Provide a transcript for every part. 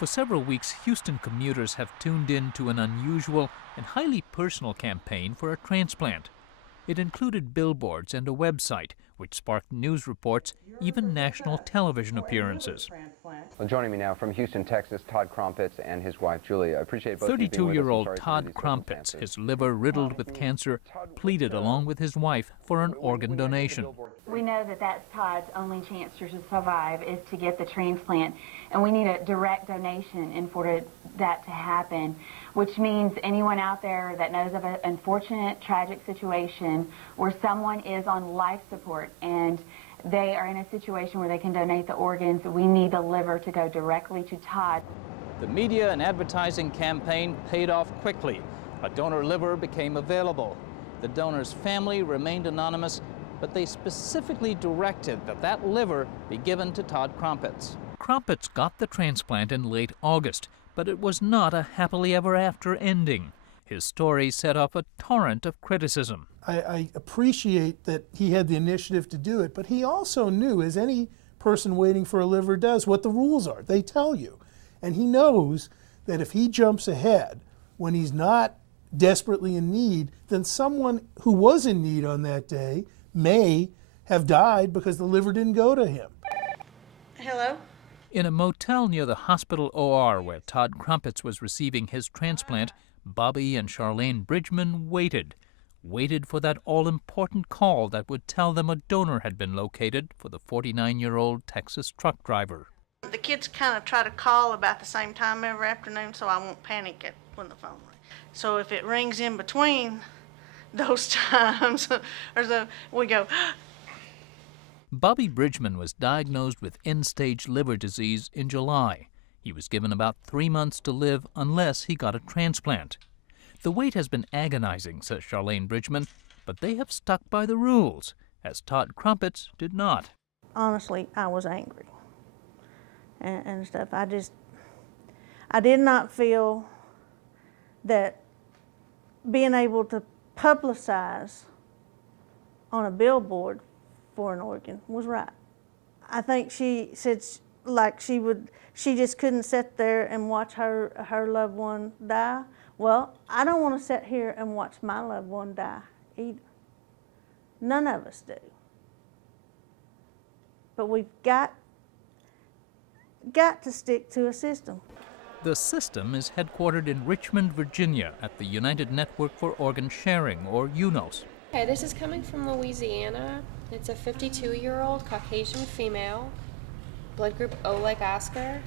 For several weeks, Houston commuters have tuned in to an unusual and highly personal campaign for a transplant. It included billboards and a website, which sparked news reports, even national television appearances. Well, joining me now from Houston, Texas, Todd Crumpets and his wife, Julie. I appreciate both of you being with us. 32-year-old Todd Crumpets, his liver riddled with cancer, pleaded along with his wife for an organ donation. We know that that's Todd's only chance to survive is to get the transplant, and we need a direct donation in order that to happen, which means anyone out there that knows of an unfortunate, tragic situation where someone is on life support and they are in a situation where they can donate the organs, we need the liver to go directly to Todd. The media and advertising campaign paid off quickly. A donor liver became available. The donor's family remained anonymous, but they specifically directed that that liver be given to Todd Crumpets. Crumpets got the transplant in late August, but it was not a happily ever after ending. His story set off a torrent of criticism. I appreciate that he had the initiative to do it, but he also knew, as any person waiting for a liver does, what the rules are. They tell you. And he knows that if he jumps ahead when he's not desperately in need, then someone who was in need on that day may have died because the liver didn't go to him. Hello? In a motel near the hospital OR where Todd Crumpets was receiving his transplant, Bobby and Charlene Bridgman waited for that all-important call that would tell them a donor had been located for the 49-year-old Texas truck driver. The kids kind of try to call about the same time every afternoon, so I won't panic when the phone rings. So if it rings in between those times, we go. Bobby Bridgman was diagnosed with end-stage liver disease in July. He was given about 3 months to live unless he got a transplant. The wait has been agonizing, says Charlene Bridgman, but they have stuck by the rules, as Todd Crumpets did not. Honestly, I was angry and stuff. I did not feel that being able to publicize on a billboard for an organ was right. I think she said she just couldn't sit there and watch her loved one die. Well, I don't want to sit here and watch my loved one die either. None of us do. But we've got to stick to a system. The system is headquartered in Richmond, Virginia, at the United Network for Organ Sharing, or UNOS. Okay, this is coming from Louisiana. It's a 52-year-old Caucasian female, blood group O like Oscar.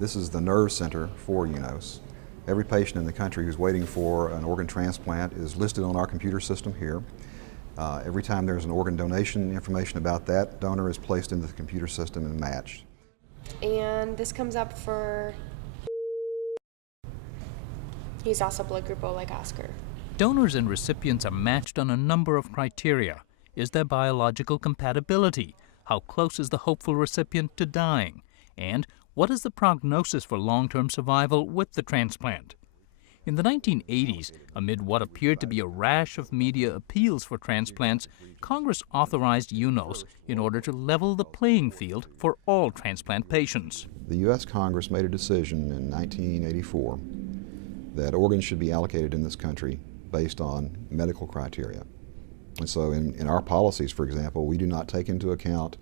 This is the nerve center for UNOS. Every patient in the country who's waiting for an organ transplant is listed on our computer system here. Every time there's an organ donation, information about that donor is placed into the computer system and matched. And this comes up for, he's also blood group O like Oscar. Donors and recipients are matched on a number of criteria. Is there biological compatibility? How close is the hopeful recipient to dying? And what is the prognosis for long-term survival with the transplant? In the 1980s, amid what appeared to be a rash of media appeals for transplants, Congress authorized UNOS in order to level the playing field for all transplant patients. The U.S. Congress made a decision in 1984 that organs should be allocated in this country based on medical criteria. And so in our policies, for example, we do not take into account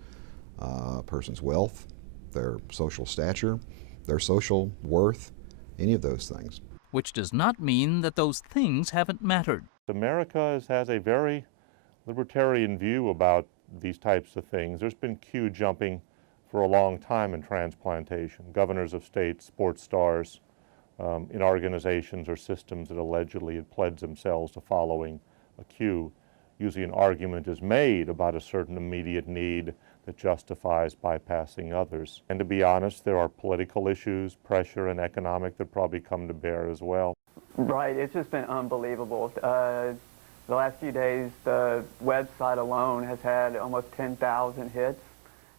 a person's wealth, their social stature, their social worth, any of those things. Which does not mean that those things haven't mattered. America has a very libertarian view about these types of things. There's been queue jumping for a long time in transplantation. Governors of states, sports stars, in organizations or systems that allegedly had pledged themselves to following a queue. Usually an argument is made about a certain immediate need that justifies bypassing others. And to be honest, there are political issues, pressure, and economic that probably come to bear as well. Right, it's just been unbelievable. The last few days, the website alone has had almost 10,000 hits.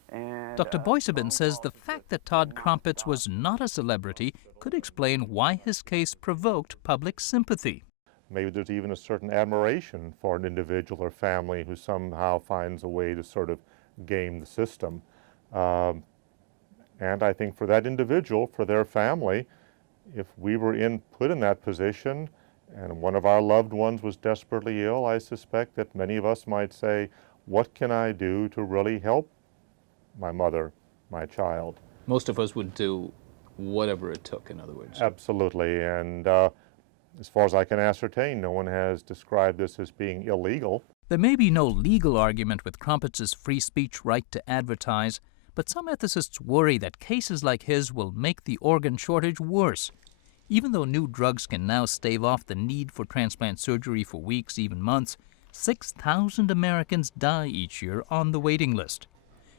And, Dr. Boisabin says the fact that Todd Crumpets was not a celebrity could explain why his case provoked public sympathy. Maybe there's even a certain admiration for an individual or family who somehow finds a way to sort of game the system. And I think for that individual, for their family, if we were put in that position and one of our loved ones was desperately ill, I suspect that many of us might say, what can I do to really help my mother, my child? Most of us would do whatever it took, in other words. Absolutely. And as far as I can ascertain, no one has described this as being illegal. There may be no legal argument with Crumpets' free speech right to advertise, but some ethicists worry that cases like his will make the organ shortage worse. Even though new drugs can now stave off the need for transplant surgery for weeks, even months, 6,000 Americans die each year on the waiting list.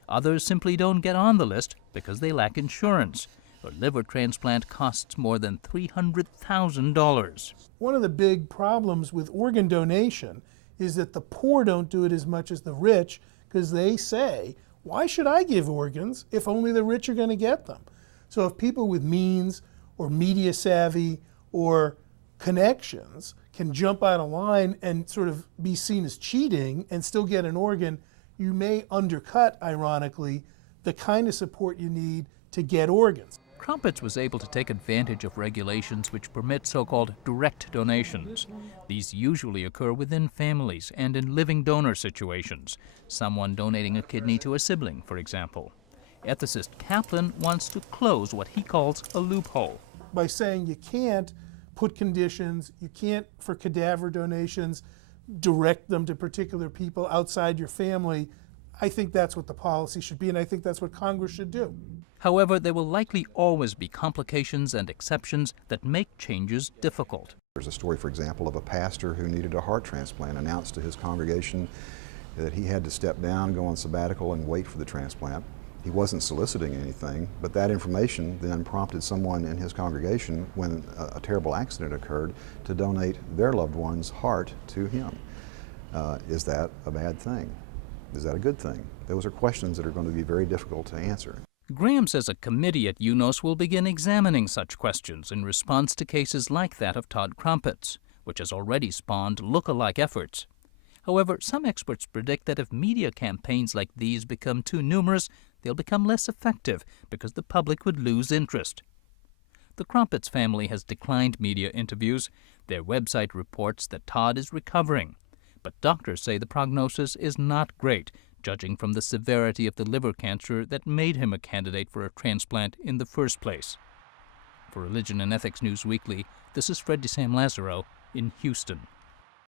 Others simply don't get on the list because they lack insurance. A liver transplant costs more than $300,000. One of the big problems with organ donation is that the poor don't do it as much as the rich, because they say, why should I give organs if only the rich are going to get them? So if people with means or media savvy or connections can jump out of line and sort of be seen as cheating and still get an organ, you may undercut, ironically, the kind of support you need to get organs. Crumpets was able to take advantage of regulations which permit so-called direct donations. These usually occur within families and in living donor situations, someone donating a kidney to a sibling, for example. Ethicist Kaplan wants to close what he calls a loophole. By saying you can't put conditions, you can't, for cadaver donations, direct them to particular people outside your family, I think that's what the policy should be, and I think that's what Congress should do. However, there will likely always be complications and exceptions that make changes difficult. There's a story, for example, of a pastor who needed a heart transplant, announced to his congregation that he had to step down, go on sabbatical, and wait for the transplant. He wasn't soliciting anything, but that information then prompted someone in his congregation, when a terrible accident occurred, to donate their loved one's heart to him. Is that a bad thing? Is that a good thing? Those are questions that are going to be very difficult to answer. Graham says a committee at UNOS will begin examining such questions in response to cases like that of Todd Crumpets, which has already spawned look-alike efforts. However, some experts predict that if media campaigns like these become too numerous, they'll become less effective because the public would lose interest. The Crumpets family has declined media interviews. Their website reports that Todd is recovering, but doctors say the prognosis is not great, judging from the severity of the liver cancer that made him a candidate for a transplant in the first place. For Religion and Ethics Newsweekly, this is Fred DeSam Lazaro in Houston.